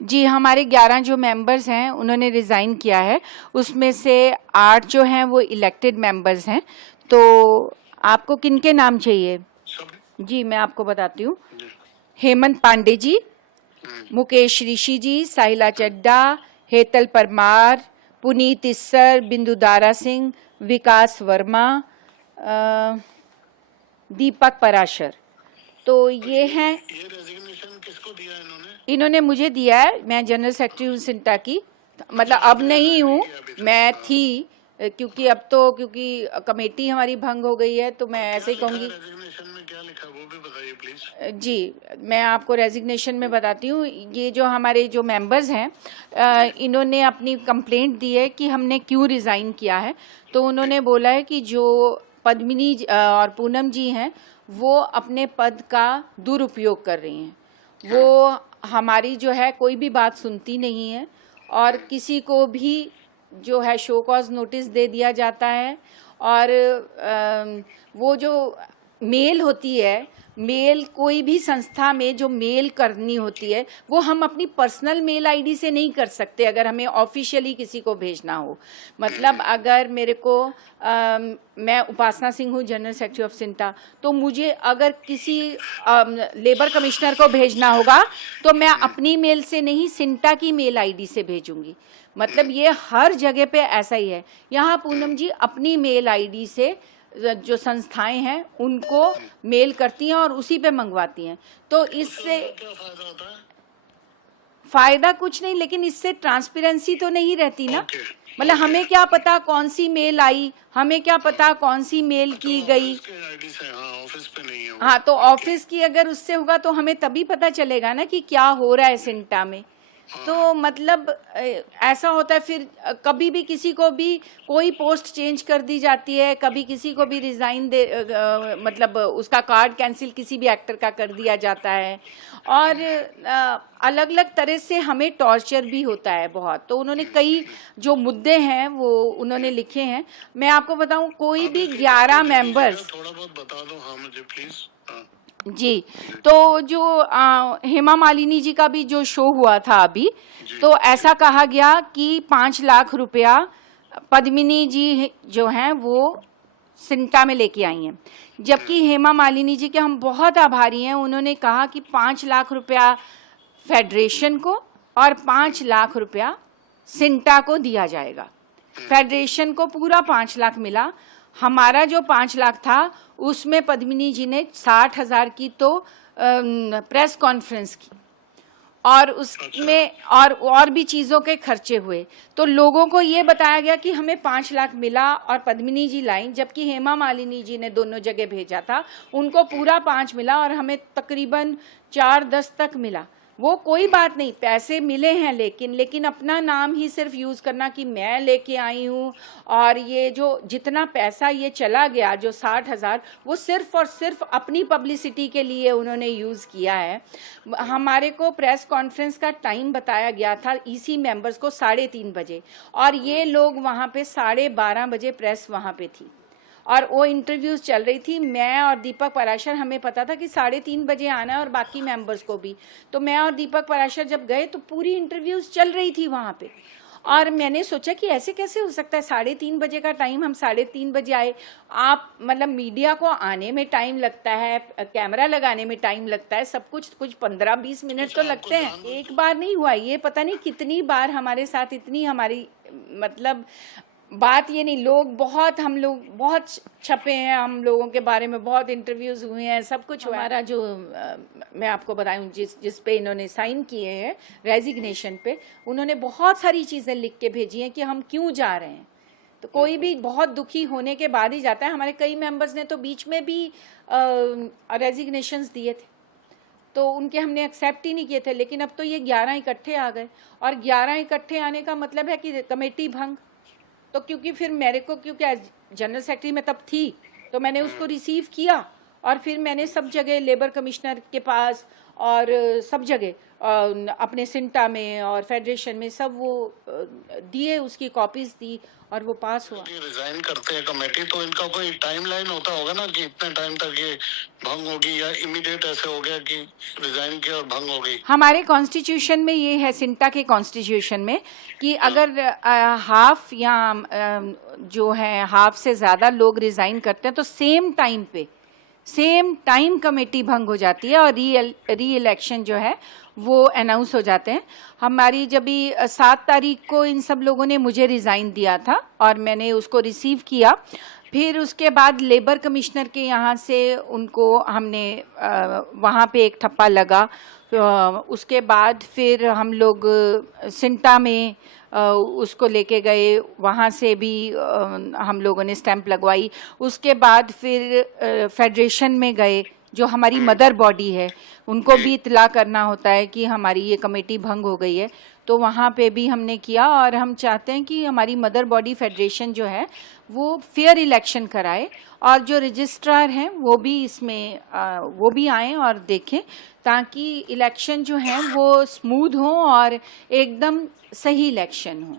जी, हमारे 11 जो मेंबर्स हैं उन्होंने रिज़ाइन किया है, उसमें से 8 जो हैं वो इलेक्टेड मेंबर्स हैं। तो आपको किनके नाम चाहिए? जी, मैं आपको बताती हूँ। हेमंत पांडे जी, मुकेश ऋषि जी, साहिला चड्डा, हेतल परमार, पुनीत इस्सर, बिंदु दारा सिंह, विकास वर्मा, दीपक पराशर। तो ये हैं। ये रेजिग्नेशन किसको दिया इन्होंने? इन्होंने मुझे दिया है। मैं जनरल सेक्रेटरी हूँ सिंटा की, मतलब अब नहीं हूँ, मैं थी, क्योंकि कमेटी हमारी भंग हो गई है, तो मैं ऐसे ही कहूँगी। रेजिग्नेशन में क्या लिखा वो भी बताइए प्लीज। जी, मैं आपको रेजिग्नेशन में बताती हूँ। ये जो हमारे जो मेंबर्स हैं, इन्होंने अपनी कंप्लेंट दी है कि हमने क्यों रिज़ाइन किया है। तो उन्होंने बोला है कि जो पद्मिनी और पूनम जी हैं वो अपने पद का दुरुपयोग कर रही हैं। वो हमारी जो है कोई भी बात सुनती नहीं है, और किसी को भी जो है शो कॉज नोटिस दे दिया जाता है। और वो जो मेल होती है, मेल कोई भी संस्था में जो मेल करनी होती है वो हम अपनी पर्सनल मेल आईडी से नहीं कर सकते, अगर हमें ऑफिशियली किसी को भेजना हो। मतलब अगर मेरे को मैं उपासना सिंह हूँ, जनरल सेक्रेटरी ऑफ सिंटा, तो मुझे अगर किसी लेबर कमिश्नर को भेजना होगा तो मैं अपनी मेल से नहीं, सिंटा की मेल आईडी से भेजूंगी। मतलब ये हर जगह पे ऐसा ही है। यहाँ पूनम जी अपनी मेल आईडी से जो संस्थाएं हैं उनको मेल करती हैं और उसी पे मंगवाती हैं। तो इससे क्या फायदा होता है? फायदा कुछ नहीं, लेकिन इससे ट्रांसपेरेंसी तो नहीं रहती ना। मतलब हमें क्या पता कौन सी मेल आई, हमें क्या पता कौन सी मेल की गई। ऑफिस पे नहीं है। हाँ, तो ऑफिस की अगर उससे होगा तो हमें तभी पता चलेगा ना कि क्या हो रहा है सिंटा में। तो मतलब ऐसा होता है। फिर कभी भी किसी को भी कोई पोस्ट चेंज कर दी जाती है, कभी किसी को भी रिजाइन दे मतलब उसका कार्ड कैंसिल किसी भी एक्टर का कर दिया जाता है, और अलग अलग तरह से हमें टॉर्चर भी होता है बहुत। तो उन्होंने कई जो मुद्दे हैं वो उन्होंने लिखे हैं। मैं आपको बताऊं, कोई भी 11 मेंबर्स, थोड़ा बहुत बता दो हाँ मुझे प्लीज। जी, तो जो हेमा मालिनी जी का भी जो शो हुआ था अभी, तो ऐसा कहा गया कि 5 लाख रुपया पद्मिनी जी जो हैं वो सिंटा में लेके आई हैं, जबकि हेमा मालिनी जी के हम बहुत आभारी हैं। उन्होंने कहा कि 5 लाख रुपया फेडरेशन को और 5 लाख रुपया सिंटा को दिया जाएगा। फेडरेशन को पूरा 5 लाख मिला, हमारा जो 5 लाख था उसमें पद्मिनी जी ने 60,000 की तो प्रेस कॉन्फ्रेंस की, और उसमें और भी चीज़ों के खर्चे हुए। तो लोगों को ये बताया गया कि हमें 5 लाख मिला और पद्मिनी जी लाई, जबकि हेमा मालिनी जी ने दोनों जगह भेजा था, उनको पूरा 5 मिला और हमें तकरीबन 4-10 तक मिला। वो कोई बात नहीं, पैसे मिले हैं, लेकिन अपना नाम ही सिर्फ यूज़ करना कि मैं लेके आई हूँ। और ये जो जितना पैसा ये चला गया, जो 60,000, वो सिर्फ और सिर्फ अपनी पब्लिसिटी के लिए उन्होंने यूज़ किया है। हमारे को प्रेस कॉन्फ्रेंस का टाइम बताया गया था ईसी मेंबर्स को 3:30 बजे, और ये लोग वहाँ पे 12:30 बजे प्रेस वहाँ पे थी, और वो इंटरव्यूज चल रही थी। मैं और दीपक पराशर, हमें पता था कि 3:30 बजे आना है, और बाकी मेंबर्स को भी। तो मैं और दीपक पराशर जब गए तो पूरी इंटरव्यूज चल रही थी वहाँ पे, और मैंने सोचा कि ऐसे कैसे हो सकता है, 3:30 बजे का टाइम, हम 3:30 बजे आए। आप मतलब मीडिया को आने में टाइम लगता है, कैमरा लगाने में टाइम लगता है, सब कुछ 15-20 मिनट तो लगते हैं। एक बार नहीं हुआ, ये पता नहीं कितनी बार हमारे साथ, इतनी हमारी मतलब बात ये नहीं, हम लोग बहुत छपे हैं, हम लोगों के बारे में बहुत इंटरव्यूज हुए हैं, सब कुछ हुआ। हमारा जो मैं आपको बताऊं, जिस पे इन्होंने साइन किए हैं रेजिग्नेशन पे, उन्होंने बहुत सारी चीज़ें लिख के भेजी हैं कि हम क्यों जा रहे हैं। तो कोई भी बहुत दुखी होने के बाद ही जाता है। हमारे कई मेंबर्स ने तो बीच में भी रेजिग्नेशंस दिए थे, तो उनके हमने एक्सेप्ट ही नहीं किए थे। लेकिन अब तो ये 11 इकट्ठे आ गए, और 11 इकट्ठे आने का मतलब है कि कमेटी भंग। तो क्योंकि फिर मेरे को, क्योंकि जनरल सेक्रेटरी में तब थी, तो मैंने उसको रिसीव किया और फिर मैंने सब जगह लेबर कमिश्नर के पास और सब जगह अपने सिंटा में और फेडरेशन में सब वो दिए, उसकी कॉपीज दी और वो पास हुआ। रिजाइन करते हैं कमेटी तो इनका कोई टाइमलाइन होता होगा ना कि इतने टाइम तक ये भंग होगी, या इमीडिएट ऐसे हो गया कि रिजाइन किया और भंग हो गई? हमारे कॉन्स्टिट्यूशन में ये है, सिंटा के कॉन्स्टिट्यूशन में, कि अगर हाफ या जो है हाफ से ज़्यादा लोग रिज़ाइन करते हैं तो सेम टाइम कमेटी भंग हो जाती है और री इलेक्शन जो है वो अनाउंस हो जाते हैं। हमारी जब भी 7 तारीख को इन सब लोगों ने मुझे रिज़ाइन दिया था और मैंने उसको रिसीव किया, फिर उसके बाद लेबर कमिश्नर के यहाँ से उनको हमने वहाँ पे एक ठप्पा लगा। उसके बाद फिर हम लोग सिंटा में उसको लेके गए, वहाँ से भी हम लोगों ने स्टैंप लगवाई। उसके बाद फिर फेडरेशन में गए, जो हमारी मदर बॉडी है, उनको भी इतला करना होता है कि हमारी ये कमेटी भंग हो गई है, तो वहाँ पे भी हमने किया। और हम चाहते हैं कि हमारी मदर बॉडी फेडरेशन जो है वो फेयर इलेक्शन कराए और जो रजिस्ट्रार हैं वो भी इसमें वो भी आएँ और देखें, ताकि इलेक्शन जो है वो स्मूथ हो और एकदम सही इलेक्शन हो।